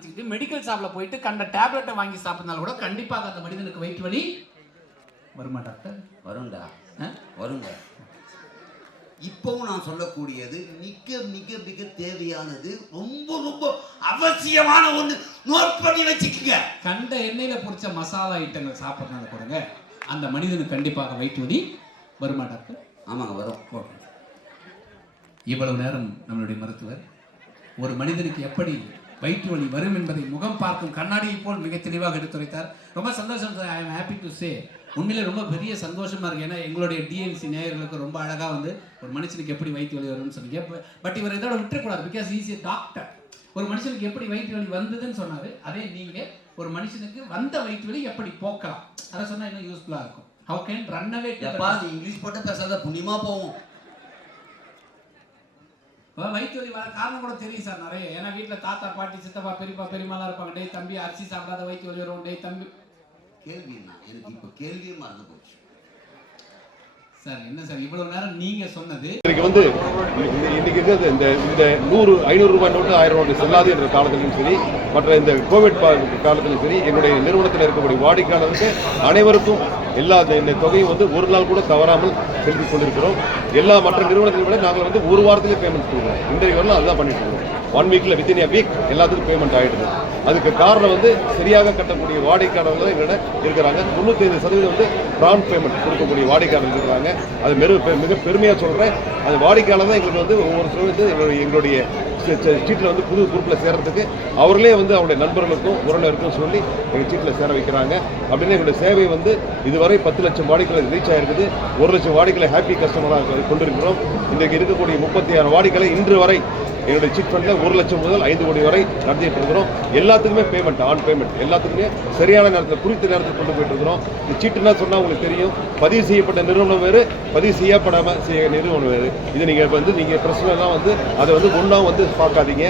நினச்சிக்கிட்டு மெடிக்கல் ஷாப்பில் போயிட்டு கண்ட டேப்லெட்டை வாங்கி சாப்பிட்றதுனால கூட கண்டிப்பாக அந்த மனிதனுக்கு வயிற்று வலி வருமா டாக்டர்? வருண்டா, வருங்க. இப்பவும் நான் சொல்லக்கூடியது மிக மிக மிக தேவையானது, ரொம்ப ரொம்ப அவசியமான ஒன்று. நோட் பண்ணி வச்சுக்கோங்க. கண்ட எண்ணெயில் பொரிச்ச மசாலா ஐட்டங்கள் சாப்பிட்றதுனால கூடங்க அந்த மனிதனுக்கு கண்டிப்பாக வயிற்று வலி வருமா டாக்டர்? ஆமாங்க, வரும். ஓகே. இவ்வளவு நேரம் நம்மளுடைய மருத்துவர் ஒரு மனிதனுக்கு எப்படி வயிற்று வலி வரும் என்பதை முகம் பார்க்கும் கண்ணாடியை போல் மிக தெளிவாக எடுத்துரைத்தார். ரொம்ப சந்தோஷம் sir. I am happy to say, உண்மையிலே ரொம்ப பெரிய சந்தோஷமா இருக்கு. ஏன்னா எங்களுடைய டிஎன்சி நேயர்களுக்கு ரொம்ப அழகா வந்து ஒரு மனுஷனுக்கு எப்படி வயிற்று வலி வரும்னு சொன்னீங்க. பட் இவர் இதோட விட்டுறக்கூடாது. Because easy doctor. ஒரு மனுஷனுக்கு எப்படி வயிற்று வலி வந்ததுன்னு சொன்னாரு, அதே நீங்க ஒரு மனுஷனுக்கு வந்த வயிற்று வலி எப்படி போக்கலாம் அதை சொன்னா இன்னும் யூஸ்ஃபுல்லா இருக்கும். How can run away. English போட்டு பேசாத, புண்ணியமா போவோம். வயிற்று வலி வர காரணம் கூட தெரியும் சார் நிறைய. ஏன்னா வீட்டில் தாத்தா பாட்டி சித்தப்பா பெரியப்பா பெரியமாலாம் இருப்பாங்க. டேய் தம்பி அரிசி சாப்பிடாத வயிற்று வலி வரும். டேய் தம்பி கேள்வி என்ன? எனக்கு இப்போ கேள்வியே மறந்து போச்சு சார். என்ன சார் இவ்வளவு நேரம் நீங்க சொன்னது? இன்னைக்கு வந்து இன்னைக்கு இந்த 100 500 ரூபாய் நோட்டு 1000 நோட்டு செல்லாது என்ற காலத்திலும் சரி, மற்ற இந்த கோவிட் காலத்திலும் சரி, என்னுடைய நிறுவனத்தில் இருக்கக்கூடிய வாடிக்கையாளருக்கு அனைவருக்கும் எல்லா இந்த தொகையும் வந்து ஒரு நாள் கூட தவறாமல் செலுத்திக் கொண்டிருக்கிறோம். எல்லா மற்ற நிறுவனத்தை விட நாங்கள் வந்து ஒரு வாரத்திலே பேமெண்ட் கொடுக்குறோம். இன்றைக்கு வரலாம் அதுதான் பண்ணிட்டு இருக்கோம். 1 வீக்கில் வித்தின் a வீக் எல்லாத்துக்கும் பேமெண்ட் ஆகிடுது. அதுக்கு காரணம் வந்து சரியாக கட்டக்கூடிய வாடிக்கையாளர்கள் எங்கள்கிட்ட இருக்கிறாங்க. 95% வந்து ப்ரான் பேமெண்ட் கொடுக்கக்கூடிய வாடிக்கையாளர்கள் இருக்கிறாங்க. அது மிக பெருமையாக சொல்கிறேன். அது வாடிக்கையாளர் தான் எங்களுக்கு வந்து ஒவ்வொரு எங்களுடைய சீட்டில் வந்து புது குரூப்பில் சேர்றதுக்கு அவர்களே வந்து அவருடைய நண்பர்களுக்கும் உறவினருக்கும் சொல்லி எங்கள் சீட்டில் சேர வைக்கிறாங்க. அப்படின்னு எங்களுடைய சேவை வந்து இதுவரை 10 லட்சம் வாடிக்கையாளர் ரீச் ஆகிருக்குது. 1 லட்சம் வாடிக்கையாளர் ஹாப்பி கஸ்டமராக கொண்டிருக்கிறோம். இன்றைக்கு இருக்கக்கூடிய 36 வாடிக்கையாளர் இன்று வரை என்னுடைய சீட் ஃபண்டில் 1 லட்சம் முதல் 5 கோடி வரை நடத்திட்டு இருக்கிறோம். எல்லாத்துக்குமே பேமெண்ட் ஆன் பேமெண்ட், எல்லாத்துக்குமே சரியான நேரத்தில் குறித்த நேரத்தில் கொண்டு போயிட்டு இருக்கிறோம். இந்த சீட்டுன்னா சொன்னால் உங்களுக்கு தெரியும், பதிவு செய்யப்பட்ட நிறுவனம் வேறு, பதிவு செய்யப்படாமல் நிறுவனம் வேறு. இது நீங்கள் வந்து நீங்கள் பிரச்சனைலாம் வந்து அதை வந்து ஒன்றா வந்து பார்க்காதீங்க.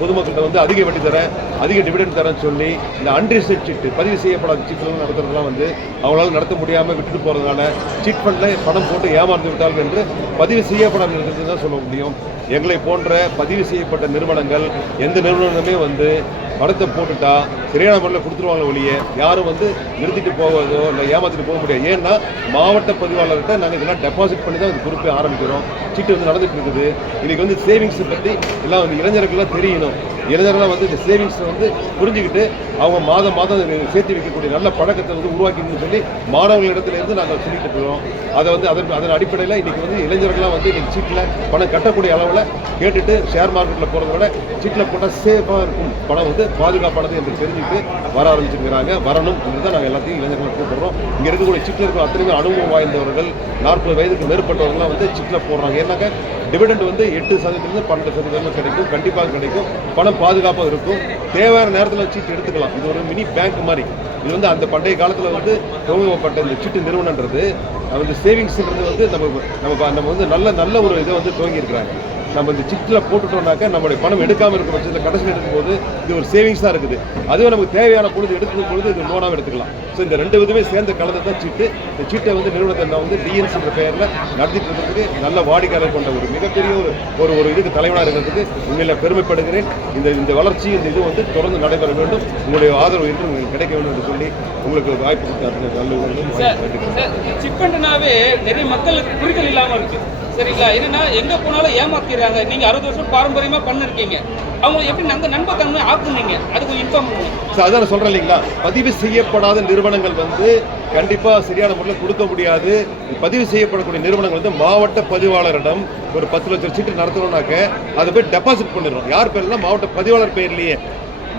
பொதுமக்கள்கிட்ட வந்து அதிக வட்டி தரேன், அதிக டிவிடெண்ட் தரேன்னு சொல்லி இந்த அன்ரிஜிஸ்டர்ட் சீட்டு, பதிவு செய்யப்படாத சீட்டுலாம் நடத்துறதுலாம் வந்து அவங்களால நடத்த முடியாமல் விட்டுட்டு போகிறதுனால சீட் ஃபண்டில் பணம் போட்டு ஏமாந்து விட்டார்கள் என்று பதிவு செய்யப்படாமல் இருக்கிறது தான் சொல்ல முடியும். எங்களை போன்ற பதிவு செய்யப்பட்ட நிறுவனங்கள் எந்த நிறுவனமே வந்து பணத்தை போட்டுட்டா சரியான முறையில் கொடுத்துருவாங்க ஒழிய யாரும் வந்து நிறுத்திட்டு போவதோ இல்லை ஏமாற்றிட்டு போக முடியாது. ஏன்னா மாவட்ட பதிவாளர்கிட்ட நாங்கள் இதெல்லாம் டெபாசிட் பண்ணி தான் இந்த குரூப்பை ஆரம்பிக்கிறோம். சீட்டு வந்து நடந்துட்டு இருக்குது. இன்றைக்கி வந்து சேவிங்ஸை பற்றி எல்லாம் வந்து இளைஞர்களுக்கெல்லாம் தெரியணும். இளைஞர்கள்லாம் வந்து இந்த சேவிங்ஸை வந்து புரிஞ்சுக்கிட்டு அவங்க மாதம் சேர்த்து வைக்கக்கூடிய நல்ல பழக்கத்தை வந்து உருவாக்கின்னு சொல்லி மாணவர்களிடத்துலேருந்து நாங்கள் சொல்லிட்டு இருக்கிறோம். அதை வந்து அதன் அடிப்படையில் இன்றைக்கி வந்து இளைஞர்கள்லாம் வந்து இன்றைக்கி சீட்டில் பணம் கட்டக்கூடிய அளவில் கேட்டுட்டு ஷேர் மார்க்கெட்டில் போகிறத விட சீட்டில் போட்டால் சேஃபாக இருக்கும், பணம் வந்து பாதுகாப்பானது என்று தெரிஞ்சுட்டு வர ஆரம்பிச்சிருக்கிறாங்க. வரணும் என்று தான் நாங்கள் எல்லாத்தையும் இளைஞர்களை கூப்பிடுறோம். இங்கே இருக்கக்கூடிய சீட்டில் இருக்கிற அத்தனை அனுபவம் வாய்ந்தவர்கள் 40 வயதுக்கு மேற்பட்டவர்கள்லாம் வந்து சீட்டில் போடுறாங்க. ஏன்னாக்க டிவிடெண்ட் வந்து 8% 12% கிடைக்கும், கண்டிப்பாக கிடைக்கும். பணம் பாதுகாப்பாக இருக்கும். தேவையான நேரத்தில் சீட்டு எடுத்துக்கலாம். இது ஒரு மினி பேங்க் மாதிரி. இது வந்து அந்த பண்டைய காலத்தில் வந்து துவங்கப்பட்ட இந்த சீட்டு நிறுவனன்றது வந்து சேவிங்ஸ்ன்றது வந்து நம்ம வந்து நல்ல ஒரு இதை வந்து துவங்கியிருக்கிறாங்க. நம்ம இந்த சிட்டில் போட்டுட்டோம்னாக்கா நம்மளுடைய பணம் எடுக்காமல் இருக்கிற பட்சத்தில் கடைசியில் எடுக்கும்போது இது ஒரு சேவிங்ஸாக இருக்குது. அதுவே நமக்கு தேவையான பொழுது எடுக்கும் பொழுது இது லோனாக எடுத்துக்கலாம். ஸோ இந்த 2 விதமே சேர்ந்த கலந்து தான் சீட்டு. இந்த சீட்டை வந்து நிறுவனத்தை நான் வந்து டிஎன்சின்ற பெயரில் நடத்திட்டு இருக்கிறதுக்கு நல்ல வாடிக்கையாளர் கொண்ட ஒரு மிகப்பெரிய ஒரு இதுக்கு தலைவனாக இருக்கிறதுக்கு உண்மையில் பெருமைப்படுகிறேன். இந்த வளர்ச்சி இந்த இது வந்து தொடர்ந்து நடைபெற வேண்டும். உங்களுடைய ஆதரவு என்று உங்களுக்கு கிடைக்க வேண்டும் என்று சொல்லி உங்களுக்கு வாய்ப்பு கொடுத்து நல்ல சிட் ஃபண்டுனாவே நிறைய மக்களுக்கு புரிதல் இல்லாமல் இருக்கு. சரிங்களா? என்னன்னா எங்க போனாலும் ஏமாத்திடுறாங்க. நீங்க 60 வருஷம் பாரம்பரியமா பண்ணிருக்கீங்க. அவங்க எப்படி நாங்க நண்பத்தன்மை ஆக்குனீங்க, அதுக்கு இன்ஃபார்ம் பண்ணுங்க. அதான் சொல்றேன் இல்லைங்களா, பதிவு செய்யப்படாத நிறுவனங்கள் வந்து கண்டிப்பா சரியான முறையில் கொடுக்க முடியாது. பதிவு செய்யப்படக்கூடிய நிறுவனங்கள் வந்து மாவட்ட பதிவாளரிடம் ஒரு 10 லட்சம் சீட்டு நடத்தணும்னாக்க அதை போய் டெபாசிட் பண்ணிடுறோம். யார் பேர்லாம் மாவட்ட பதிவாளர் பேர்லயே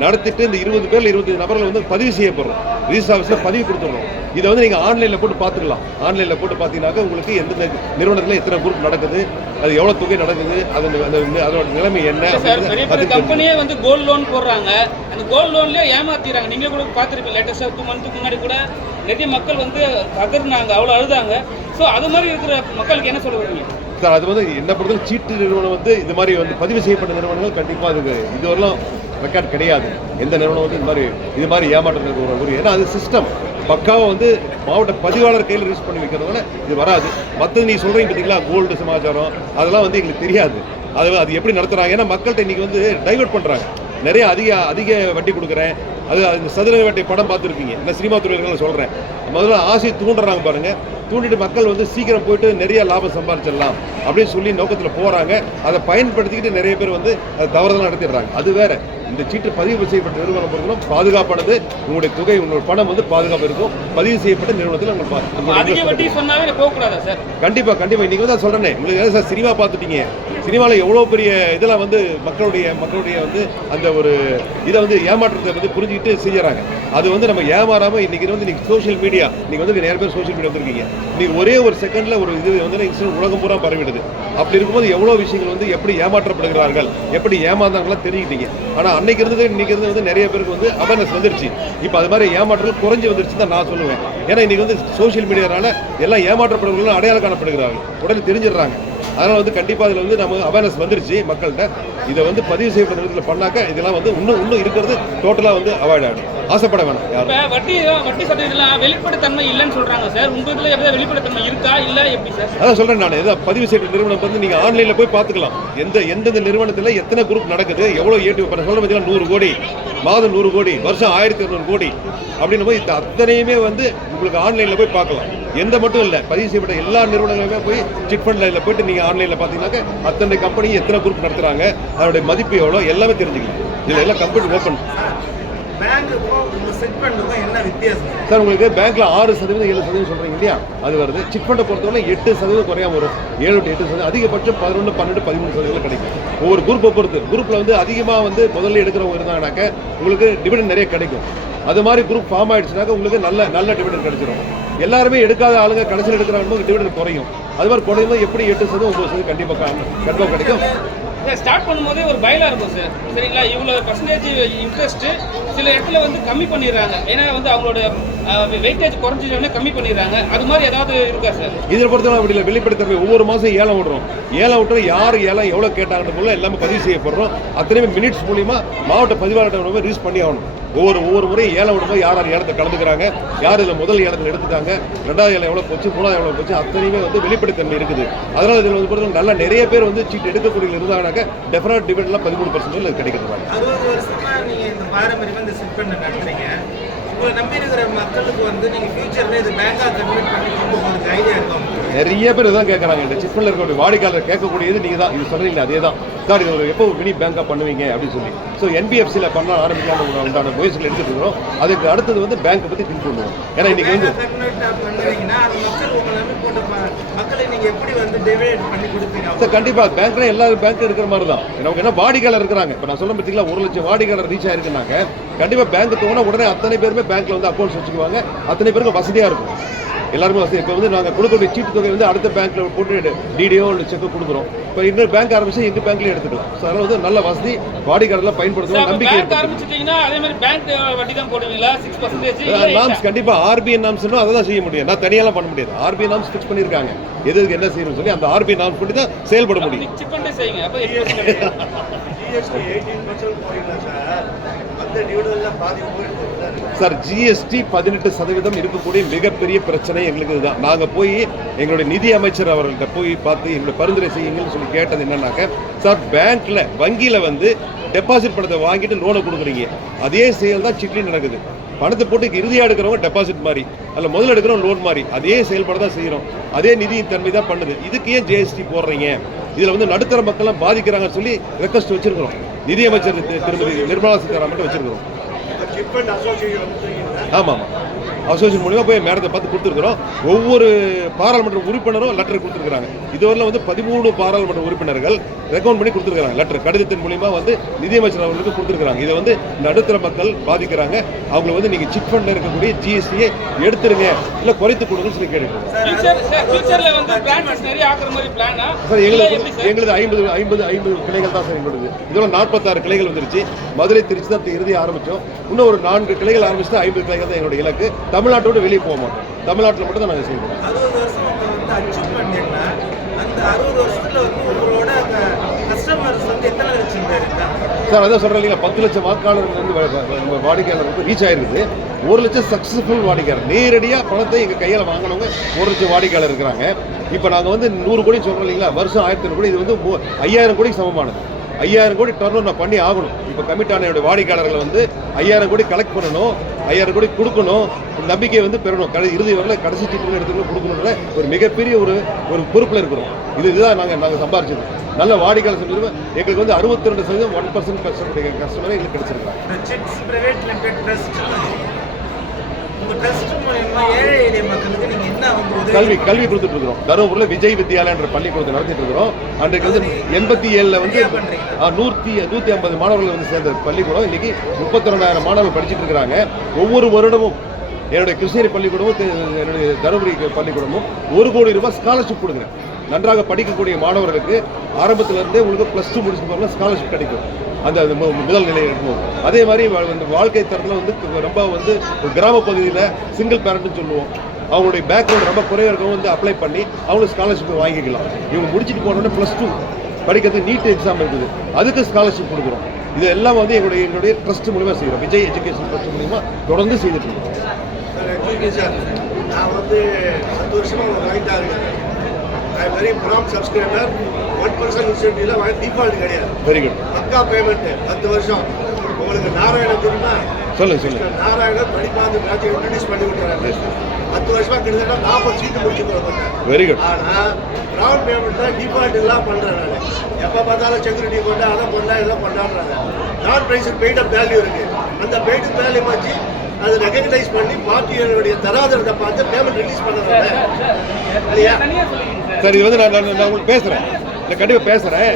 நடத்திட்டு இந்த 20 பேர் 25 நபர்கள் வந்து பதிவு செய்யப்படுறோம். ரிஜிஸ்டர் ஆஃபீஸில் பதிவு கொடுத்துடுறோம். இதை வந்து நீங்கள் ஆன்லைனில் போட்டு பார்த்துக்கலாம். ஆன்லைனில் போட்டு பார்த்தீங்கன்னாக்க உங்களுக்கு எந்த நிறுவனத்தில் எத்தனை குரூப் நடக்குது, அது எவ்வளோ தொகை நடக்குது, அதோட நிலைமை என்ன. கம்பெனியே வந்து கோல்டு லோன் போடுறாங்க. அந்த கோல்டு லோன்லேயே ஏமாத்திடுறாங்க. நீங்கள் கூட பார்த்துருப்பீங்க. லேட்டஸ்ட்டாக 2 மந்த்துக்கு முன்னாடி கூட நிறைய மக்கள் வந்து பகிர்னாங்க, அவ்வளோ அழுதாங்க. ஸோ அது மாதிரி இருக்கிற மக்களுக்கு என்ன சொல்ல வருவீங்க சார்? அது வந்து என்ன பொறுத்தவரை சீட்டு நிறுவனம் வந்து இது மாதிரி வந்து பதிவு செய்யப்பட்ட நிறுவனங்கள் கண்டிப்பாக அதுக்கு இதுவரைலாம் ரெக்கார்ட் கிடையாது. எந்த நிறுவனம் வந்து இது மாதிரி ஏமாற்றுறது ஒரு ஏன்னா அது சிஸ்டம் பக்காவாக வந்து மாவட்ட பதிவாளர் கையில் ரிஜிஸ்டர் பண்ணி வைக்கிறதுனால இது வராது. மற்றது நீ சொல்கிறீங்க பார்த்தீங்களா, கோல்டு சமாச்சாரம் அதெல்லாம் வந்து எங்களுக்கு தெரியாது. அது எப்படி நடத்துகிறாங்க. ஏன்னா மக்கள்கிட்ட இன்றைக்கி வந்து டைவர்ட் பண்ணுறாங்க. நிறைய அதிக வட்டி கொடுக்குறேன். அது இந்த சதுரங்க வேட்டை படம் பார்த்துருக்கீங்க. நான் சினிமா துறையில் சொல்கிறேன். முதல்ல ஆசை தூண்டுறாங்க பாருங்கள். தூண்டிட்டு மக்கள் வந்து சீக்கிரம் போயிட்டு நிறைய லாபம் சம்பாதிச்சிடலாம் அப்படின்னு சொல்லி நோக்கத்தில் போகிறாங்க. அதை பயன்படுத்திக்கிட்டு நிறைய பேர் வந்து அதை தவறுதலாக நடத்திடுறாங்க. அது வேற. இந்த சீட்டு பதிவு செய்யப்பட்ட நிறுவனம் பொறுத்தவரை பாதுகாப்பானது. உங்களுடைய தொகை, உங்களோட பணம் வந்து பாதுகாப்பு இருக்கும். பதிவு செய்யப்பட்ட நிறுவனத்தில் கண்டிப்பாக இன்னைக்கு தான் சொல்கிறேன். உங்களுக்கு சார் சினிமா பார்த்துட்டீங்க. சினிமாவில் எவ்வளோ பெரிய இதெல்லாம் வந்து மக்களுடைய வந்து அந்த ஒரு இதை வந்து ஏமாற்றத்தை வந்து புரிஞ்சுக்கிட்டு செய்யறாங்க. அது வந்து நம்ம ஏமாறாமல் இன்னைக்கு வந்து நீங்கள் சோஷியல் மீடியா, நீங்கள் வந்து நிறைய பேர் சோஷியல் மீடியா வந்துருக்கீங்க. நீங்கள் ஒரே ஒரு செகண்டில் ஒரு இது வந்து உலகம் பூரா பரவிடுது. அப்படி இருக்கும்போது எவ்வளோ விஷயங்கள் வந்து எப்படி ஏமாற்றப்படுகிறார்கள், எப்படி ஏமாந்தாங்களாம் தெரிஞ்சுக்கிட்டீங்க. ஆனால் அன்னைக்கு இன்னைக்கு வந்து நிறைய பேருக்கு வந்து அவேர்னஸ் வந்துருச்சு. இப்போ அது மாதிரி ஏமாற்றங்கள் குறைஞ்சி வந்துருச்சு தான் நான் சொல்லுவேன். ஏன்னா இன்னைக்கு வந்து சோஷியல் மீடியானால எல்லாம் ஏமாற்றப்படுறவங்களும் அடையாளம் காணப்படுகிறார்கள், உடனே தெரிஞ்சிடுறாங்க. அதனால் வந்து கண்டிப்பாக அதில் வந்து நம்ம அவேர்னஸ் வந்துருச்சு மக்கள்கிட்ட. இதை வந்து பதிவு செய்யப்பட்ட நேரத்தில் பண்ணாக்க இதெல்லாம் வந்து இன்னும் இருக்கிறது டோட்டலாக வந்து அவாய்ட் ஆகிடும். ஆசைப்பட வேணாம் யாரும். வட்டி சட்டத்திலாம் வெளிப்படைத்தன்மை இல்லைன்னு சொல்றாங்க சார். உங்க இதில் எப்படி வெளிப்படைத்தன்மை இருக்கா இல்லை எப்படி சார்? அதான் சொல்கிறேன் நான். ஏதாவது பதிவு செய்யப்பட்ட நிறுவனம் வந்து நீங்கள் ஆன்லைனில் போய் பார்த்துக்கலாம். எந்தெந்த நிறுவனத்தில் எத்தனை குரூப் நடக்குது, எவ்வளோ ஏடி இப்போ சொல்கிற பார்த்தீங்கன்னா 100 கோடி, மாதம் 100 கோடி, வருஷம் 1200 கோடி அப்படின்னு போய் அத்தனையுமே வந்து உங்களுக்கு ஆன்லைனில் போய் பார்க்கலாம். எந்த மட்டும் இல்லை, பதிவு செய்யப்பட்ட எல்லா நிறுவனங்களுமே போய் சிட் ஃபண்ட் லைனில் போயிட்டு நீங்கள் ஆன்லைனில் பார்த்தீங்கன்னாக்க அத்தனை கம்பெனி எத்தனை குரூப் நடத்துகிறாங்க, அதனுடைய மதிப்பு எவ்வளோ எல்லாமே தெரிஞ்சுக்கலாம். இதில் எல்லாம் கம்பெனி ஓப்பன். சார் உங்களுக்கு பேங்க்ல 6% 7% சொல்றீங்க இல்லையா, அது வருது. சிட் ஃபண்டை பொறுத்தவரை 8% குறையாம வரும். 7 to 8%, அதிகபட்சம் 11, 12, 13% கிடைக்கும். ஒவ்வொரு குரூப்பை பொறுத்து. குரூப்ல வந்து அதிகமாக வந்து முதல்ல எடுக்கிறவங்க இருந்தாங்கனாக்க உங்களுக்கு டிவிடெண்ட் நிறைய கிடைக்கும். அது மாதிரி குரூப் ஃபார்ம் ஆயிடுச்சுனாக்க உங்களுக்கு நல்ல டிவிடெண்ட் கிடைச்சிடும். எல்லாருமே எடுக்காத ஆளுங்க கடைசியில் எடுக்கிறாங்க, டிவிடெண்ட் குறையும். அது மாதிரி குறையும் எப்படி 8%, 9% கண்டிப்பாக கிடைக்கும். ஸ்டார்ட் பண்ணும்போதே ஒரு பயலா இருக்கும் சார். சரிங்களா, இவ்வளோ பர்சன்டேஜ் இன்ட்ரெஸ்ட் சில இடத்துல வந்து கம்மி பண்ணிடுறாங்க. ஏன்னா வந்து அவங்களோட வெயிட்டேஜ் குறைஞ்சோடனே கம்மி பண்ணிடுறாங்க. அது மாதிரி ஏதாவது இருக்கா சார்? இதில் பொறுத்தவரை அப்படி இல்லை. வெளிப்படுத்த ஒவ்வொரு மாதம் ஏலம் விடுறோம். ஏலம் விட்டுறோம். யார் ஏலம் எவ்வளோ கேட்டாங்கன்னு போல எல்லாமே பதிவு செய்யப்படுறோம். அத்தனையுமே மினிட்ஸ் மூலியமா மாவட்ட பதிவாளர்கிட்ட ரீஸ் பண்ணி ஆகணும். ஒவ்வொரு முறையும் ஏலம் விடும்போது யார் ஏலத்தை கலந்துக்கிறாங்க, யார் இதில் முதல் ஏலத்தில் எடுத்துட்டாங்க, 2வது ஏலம் எவ்வளோ போச்சு, 3வது எவ்வளோ போச்சு, அத்தனையுமே வந்து வெளிப்படைத்தன்மை இருக்குது. அதனால இதில் வந்து பொறுத்தவரை நல்லா நிறைய பேர் வந்து சீட்டு எடுக்கக்கூடிய இருந்தாங்கன்னாக்க டெஃபினட் டிவிடெண்ட்லாம் 13% கிடைக்கிறது. 60 வருஷமா நீங்க இந்த பாரம்பரியமா இந்த சிட் ஃபண்ட் நடத்துறீங்க. உங்களை நம்பி இருக்கிற மக்களுக்கு வந்து நீங்க ஃபியூச்சர்ல இது பேங்கா கன்வெர்ட் பண்ணி கொண்டு போறதுக்கு ஐடியா இருக்கும். நிறைய பேர் இதான் கேட்குறாங்க. இந்த சிட் ஃபண்ட்ல இருக்கக்கூடிய வாடிக்கையாளர் கேட்கக்கூடியது நீங்கள் தான் இது சொல்கிறீங்க. அதே தான் சார், இது ஒரு எப்போ மினி பேங்காக பண்ணுவீங்க அப்படின்னு சொல்லி. ஸோ NBFCயில் பண்ண ஆரம்பிக்கலாம் உண்டான முயற்சிகள் எடுத்துட்டு இருக்கிறோம். அதுக்கு அடுத்தது வந்து பேங்க்கை பற்றி திங்க் பண்ணுவோம். ஏன்னா இன்னைக்கு வந்து மக்களை நீங்க எப்படி வந்து டிவைட் பண்ணி கொடுப்பீங்க? சார் கண்டிப்பாக பேங்க்ல எல்லா பேங்க்கும் இருக்கிற மாதிரி தான். நமக்கு என்ன வாடிக்கையாளர் இருக்கிறாங்க. இப்போ நான் சொல்ல பார்த்தீங்களா 1 லட்சம் வாடிக்கையாளர் ரீச் ஆயிருக்குனாங்க கண்டிப்பாக பேங்க் தோணும் உடனே அத்தனை பேருமே பேங்க்ல வந்து அக்கௌண்ட்ஸ் வச்சுக்குவாங்க. அத்தனை பேருக்கு வசதியாக இருக்கும். எல்லாருமே வசதி. இப்போ வந்து நாங்கள் கொடுக்கக்கூடிய சீட்டு தொகை வந்து அடுத்த பேங்க்ல போட்டு டிடிஓ செக் கொடுக்குறோம். இப்போ இன்னொரு பேங்க் ஆரம்பிச்சு எங்கள் பேங்க்லேயே எடுத்துக்கலாம். ஸோ அதனால வந்து நல்ல வசதி வாடிக்கையாளர்லாம் பயன்படுத்தணும். நம்பிக்கை நாம்ஸ் கண்டிப்பாக RBI நாம்ஸ் அதை தான் செய்ய முடியும். நான் தனியாலாம் பண்ண முடியாது. RBI நாம்ஸ் ஃபிக்ஸ் பண்ணியிருக்காங்க எதுக்கு என்ன செய்யணும்னு சொல்லி. அந்த RBI நாம்ஸ் பண்ணி தான் செயல்பட முடியும். சார் GST 18% இருக்கக்கூடிய மிகப்பெரிய பிரச்சனை எங்களுக்கு இதுதான். நாங்கள் போய் எங்களுடைய நிதி அமைச்சர் அவர்கள்ட்ட போய் பார்த்து எங்களுடைய பரிந்துரை செய்யுங்கன்னு சொல்லி கேட்டது என்னன்னாக்க, சார் பேங்க்ல வங்கியில் வந்து டெபாசிட் பணத்தை வாங்கிட்டு லோனை கொடுக்குறீங்க, அதே செயல் தான் சிட்லி நடக்குது. பணத்தை போட்டு இறுதியாக எடுக்கிறவங்க டெபாசிட் மாதிரி, அதில் முதல்ல எடுக்கிறோம் லோன் மாதிரி, அதே செயல்பாடு தான் செய்கிறோம். அதே நிதி தன்மை தான் பண்ணுது. இதுக்கு ஏன் GST போடுறீங்க? இதில் வந்து நடுத்தர மக்கள்லாம் பாதிக்கிறாங்கன்னு சொல்லி ரெக்வஸ்ட் வச்சிருக்கிறோம். நிதியமைச்சர் திருமதி நிர்மலா சீதாராமன் வச்சிருக்கிறோம். ஆமாம் அசோசியேஷன் மூலியமாக போய் மேடத்தை பார்த்து கொடுத்துருக்குறோம். ஒவ்வொரு பாராளுமன்ற உறுப்பினரும் லெட்டர் கொடுத்துருக்காங்க. இதுவரையில் வந்து 13 பாராளுமன்ற உறுப்பினர்கள் ரெக்கமெண்ட் பண்ணி கொடுத்துருக்காங்க. லெட்டர் கடிதத்தின் மூலியமா வந்து நிதியமைச்சர் அவர்களுக்கு கொடுத்துருக்காங்க. இதை வந்து நடுத்தர மக்கள் பாதிக்கிறாங்க. அவங்களை வந்து நீங்கள் சிட் ஃபண்டில் இருக்கக்கூடிய GST எடுத்துருங்க, இல்லை குறைத்து கொடுங்கன்னு சொல்லி கேட்டுருக்கோம். சார் எங்களுக்கு 50 கிளைகள் தான் சார் எங்களுக்கு. இதோட 46 கிளைகள் வந்துருச்சு. மதுரை, திருச்சி தான் இறுதி ஆரம்பித்தோம். இன்னும் ஒரு 4 கிளைகள் ஆரம்பிச்சு 50 கிளைகள் தான் என்னோட இலக்கு. தமிழ்நாட்டோட வெளியே போக மாட்டோம். தமிழ்நாட்டில் மட்டும் தான் நாங்கள் செய்வோம். 60 வருஷம் வந்து அச்சீவ் பண்ணீங்கன்னா அந்த 60 வருஷத்துல வந்து உங்களோட கஸ்டமர்ஸ் வந்து எத்தனை லட்சம் பேர் இருக்காங்க சார்? அதான் சொல்கிறேன் இல்லைங்களா, 10 லட்சம் வாக்காளர்கள் வந்து வாடிக்கையாளர் வந்து ரீச் ஆயிருக்குது. 1 லட்சம் சக்ஸஸ்ஃபுல் வாடிக்கையாளர் நேரடியாக பணத்தை எங்கள் கையில் வாங்கினவங்க 1 லட்சம் வாடிக்கையாளர் இருக்கிறாங்க. இப்போ நாங்கள் வந்து 100 கோடி சொல்கிறோம் இல்லைங்களா, வருஷம் 1500 கோடி. இது வந்து 5000 கோடிக்கு சமமானது. 5000 கோடி டர்ன் நான் பண்ணி ஆகணும். இப்போ கமிட் ஆன என்னுடைய வாடிக்கையாளர்களை வந்து 5000 கோடி கலெக்ட் பண்ணணும், 5000 கோடி கொடுக்கணும், நம்பிக்கையை வந்து பெறணும். இறுதி வரல கடைசி சீட்டு எடுத்துக்கணும் கொடுக்கணுன்ற ஒரு மிகப்பெரிய ஒரு பொறுப்பில் இருக்கிறோம். இதுதான் நாங்கள் சம்பாரிச்சது. நல்ல வாடிக்கையாளர் சொல்லிடுவோம். எங்களுக்கு வந்து 62% 1% கஸ்டமரே எங்களுக்கு கிடைச்சிருக்காங்க. சிட்ஸ் பிரைவேட் லிமிடெட் ட்ரஸ்ட் உங்க ட்ரஸ்ட் மூலமா ஏழை எளிய மக்களுக்கு நீங்க என்ன கல்வி கொடுத்துட்டு இருக்கிறோம். தருமபுரியில் விஜய் வித்யாலயன்ற பள்ளிக்கூடத்தை நடத்திட்டு இருக்கிறோம். அன்றைக்கு வந்து 87ல் வந்து 150 மாணவர்கள் வந்து சேர்ந்த பள்ளிக்கூடம் இன்னைக்கு 32,000 மாணவர்கள் படிச்சுட்டு இருக்கிறாங்க. ஒவ்வொரு வருடமும் என்னுடைய கிருஷ்ணகிரி பள்ளிக்கூடமும் என்னுடைய தருமபுரி பள்ளிக்கூடமும் 1 கோடி ரூபாய் ஸ்காலர்ஷிப் கொடுக்குறேன். நன்றாக படிக்கக்கூடிய மாணவர்களுக்கு ஆரம்பத்திலிருந்தே உங்களுக்கு +2 முடிச்சுட்டு போகலாம் ஸ்காலர்ஷிப் கிடைக்கும். அந்த முதல் நிலையில் இருக்கும்போது அதே மாதிரி வந்து வாழ்க்கை தரத்தில் வந்து ரொம்ப வந்து கிராம பகுதியில் சிங்கிள் பேரண்ட்னு சொல்லுவோம். அவங்களுடைய பேக்ரவுண்ட் ரொம்ப குறைவாக இருக்கவங்க வந்து அப்ளை பண்ணி அவங்களுக்கு ஸ்காலர்ஷிப் வாங்கிக்கலாம். இவங்க முடிச்சுட்டு போனோடனே +2 படிக்கிறதுக்கு நீட் எக்ஸாம் இருக்குது, அதுக்கு ஸ்காலர்ஷிப் கொடுக்குறோம். இது எல்லாம் வந்து எங்களுடைய ட்ரஸ்ட் மூலமாக செய்கிறோம். விஜய் எஜுகேஷன் ட்ரஸ்ட் மூலமா தொடர்ந்து செய்துட்டு இருக்கோம். நான் வந்து 10 வருஷமா வாங்கிட்டா இருக்கேன். I very ப்ராம் subscriber. 1% இன்சென்டிவ்ல வாங்கி டிஃபால்ட் கிடையாது. Very good. பக்கா பேமெண்ட் 10 வருஷம். உங்களுக்கு நாராயணன் தெரியுமா? சொல்லுங்க. நாராயணன் படிப்பாந்து மேட்ச் இன்ட்ரடியூஸ் பண்ணி விட்டுறாரு. 10 வருஷமா கிட்டத்தட்ட 40 சீட்டு முடிச்சு கொடுப்பேன். Very good. ஆனால் ப்ராம் பேமெண்ட் தான் டிஃபால்ட் எல்லாம் பண்ணுறேன். நான் எப்போ பார்த்தாலும் செக்யூரிட்டி கொண்டு அதை பண்ணா இதை பண்ணாடுறாங்க. நான் ப்ரைஸுக்கு பெய்ட் அப் வேல்யூ இருக்கு. அந்த பெய்ட் அப் வேல்யூ வச்சு அதை ரெகக்னைஸ் பண்ணி பார்ட்டிகளுடைய தராதரத்தை பார்த்து பேமெண்ட் ரிலீஸ் பண்ணுறாங்க இல்லையா? சரி, இது வந்து நான் உங்களுக்கு பேசுகிறேன், இல்லை கண்டிப்பாக பேசுகிறேன்.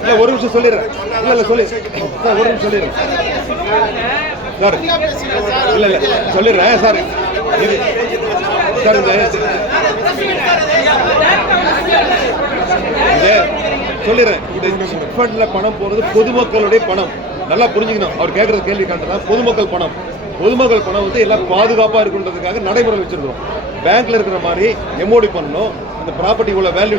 இல்லை ஒரு நிமிஷம் சொல்லிடுறேன். இல்லை சொல்லி சார் ஒரு நிமிஷம் சொல்லிடுறேன் சார். இல்லை சொல்லிடுறேன் சார். இது சார் சொல்லிடுறேன். இந்த சிட் ஃபண்டில் பணம் போகிறது பொதுமக்களுடைய பணம். நல்லா புரிஞ்சுக்கணும். அவர் கேட்குற கேள்வி கண்டனா பொதுமக்கள் பணம் வந்து எல்லாம் பாதுகாப்பாக இருக்குன்றதுக்காக நடைமுறை வச்சிருக்கிறோம். பேங்க்ல இருக்கிற மாதிரி எம்ஓடி பண்ணணும், அந்த ப்ராப்பர்ட்டி உள்ள வேல்யூ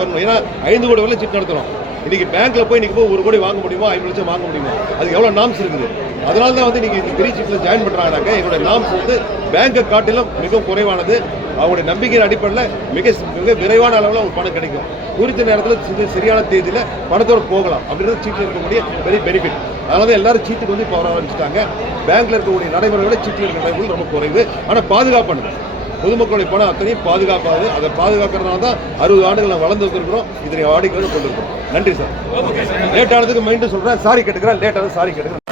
வரணும். ஏன்னா 5 கோடி வரல சீட் நடத்துறோம். இன்னைக்கு பேங்க்ல போய் 1 கோடி வாங்க முடியுமா, 50 லட்சம் வாங்க முடியுமா? அதுக்கு எவ்வளோ நாம்ஸ் இருக்குது. அதனால தான் வந்து நீங்கள் இந்த பெரிய சீட்டில் ஜாயின் பண்ணுறாங்கனாக்க என்னோட நாம்ஸ் வந்து பேங்கை காட்டிலும் மிகவும் குறைவானது. அவங்களுடைய நம்பிக்கையின் அடிப்படையில் மிக விரைவான அளவில் ஒரு பணம் கிடைக்கும். குறித்த நேரத்தில் சரியான தேதியில் பணத்தோடு போகலாம் அப்படின்றது சீட்டில் இருக்கக்கூடிய பெரிய பெனிஃபிட். அதனால தான் எல்லாரும் சீட்டுக்கு வந்து இப்போ வர ஆரம்பிச்சிட்டாங்க. பேங்க்ல இருக்கக்கூடிய நடைமுறைகளை சீட்டில் இருக்கிற நடைமுறை ரொம்ப குறைவு. ஆனால் பாதுகாப்பானது. பொதுமக்களுடைய பணம் அத்தனையும் பாதுகாப்பாது. அதை பாதுகாக்கிறதுனால தான் 60 ஆண்டுகள் நான் வளர்ந்து வந்திருக்கிறோம். இதனை வாடிக்கையாளர் கொண்டிருக்கிறோம். நன்றி சார். லேட் ஆனதுக்கு மீண்டும் சொல்கிறேன், சாரி கேட்டுக்கிறேன். லேட் ஆனது சாரி கேட்டுக்கிறேன்.